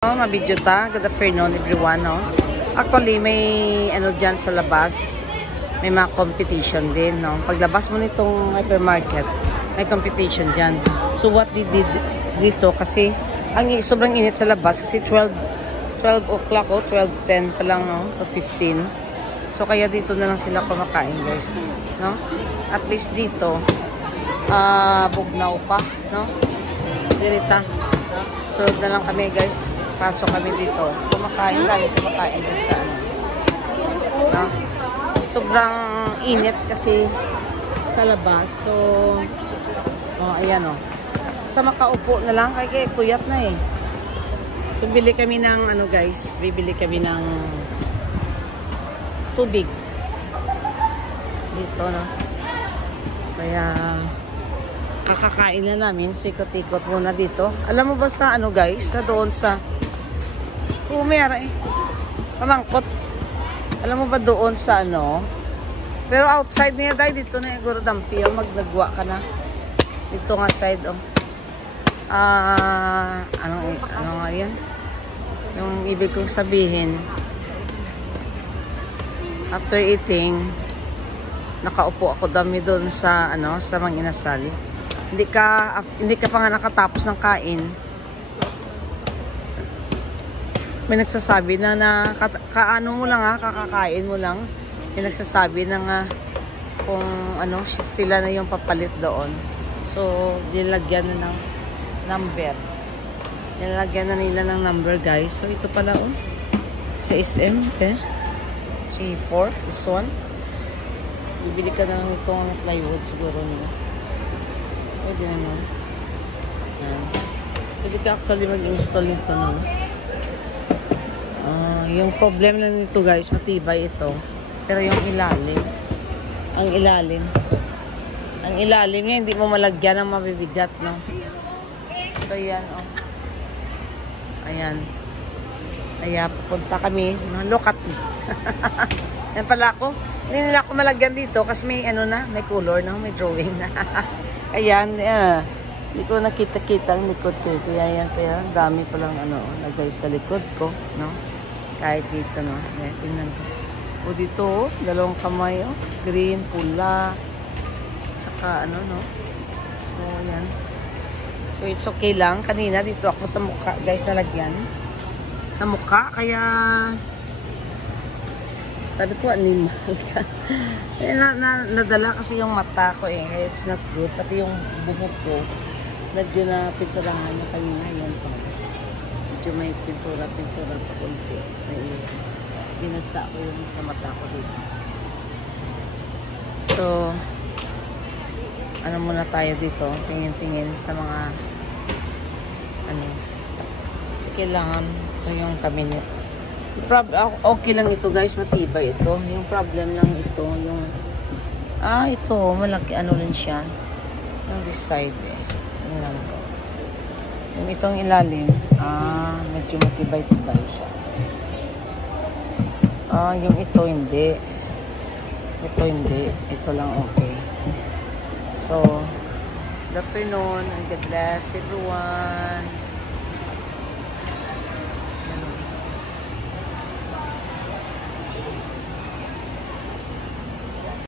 Mabidyo ta. Good afternoon everyone, no? Actually, may ano dyan sa labas. May mga competition din, no? Paglabas mo nitong hypermarket, may competition dyan. So, what they did dito, kasi sobrang init sa labas, kasi 12 o'clock, 12:10 pa lang, no? To 15. So, kaya dito na lang sila kumakain, guys, no? At least dito, bugnaw pa, no? Dirita. So, na lang kami, guys. Pasok kami dito. Kumakain tayo, kumakain din sa ano. No? Sobrang init kasi sa labas. So, ayan o. Basta makaupo na lang. Kaya puyat na eh. So, bili kami ng ano guys. Bibili kami ng tubig. Dito, no? Kaya, kakakain na namin. So, ikot-ikot muna dito. Alam mo ba sa ano guys? Na doon sa mayara eh. Pamangkot. Alam mo ba doon sa ano? Pero outside niya dahil dito na yung gurodampi. Magnagwa ka na. Dito nga side. Ano nga yan? Yung ibig kong sabihin. After eating, nakaupo ako dami doon sa ano, sa Mang Inasal. Hindi ka pa nga nakatapos ng kain. May nagsasabi na kaano mo lang kakakain mo lang. May nagsasabi na nga kung ano, sila na yung papalit doon. So, nilagyan na ng number. Nilagyan na nila ng number, guys. So, ito pala, sa SM, eh. 3-4, this one. Bibili ka na ng itong plywood, siguro nila. Pwede naman. Yan. Pwede ka actually mag-install nito, no? Yung problem lang nito guys, matibay ito. Pero yung ilalim, ang ilalim niya, hindi mo malagyan ng mabibigat, no? So, yan, Ayan. Ayan, pupunta kami. Look at me. Yan pala ako. Hindi nila ako malagyan dito kasi may ano na, may color, no? May drawing na. Ayan, hindi ko nakita-kita ang likod ko. Kaya yan, dami palang ano, nagay sa likod ko, no? Kahit dito, no? Ayan, tingnan ko. O dito, dalawang kamay, green, pula, saka ano, no? So, ayan. So, it's okay lang. Kanina, dito ako sa mukha, guys, nalagyan. Sa mukha, kaya sabi ko, animal ka. Nadala kasi yung mata ko eh. Kaya it's not good. Pati yung buhok ko, medyo na pinturahan na kanina. Yan pa. Medyo may pintura pa kunti. Binasa ko yung sa mata ko dito. So, ano muna tayo dito? Tingin-tingin sa mga ano. Kasi kailangan ito yung cabinet. Okay lang ito guys, matibay ito. Yung problem lang ito, yung ito, malaki ano rin siya. Yung this side eh. Tingnan ko. Yung itong ilalim, medyo matibay-tibay siya. Yung ito hindi. Ito hindi. Ito lang okay. So, good afternoon and God bless everyone.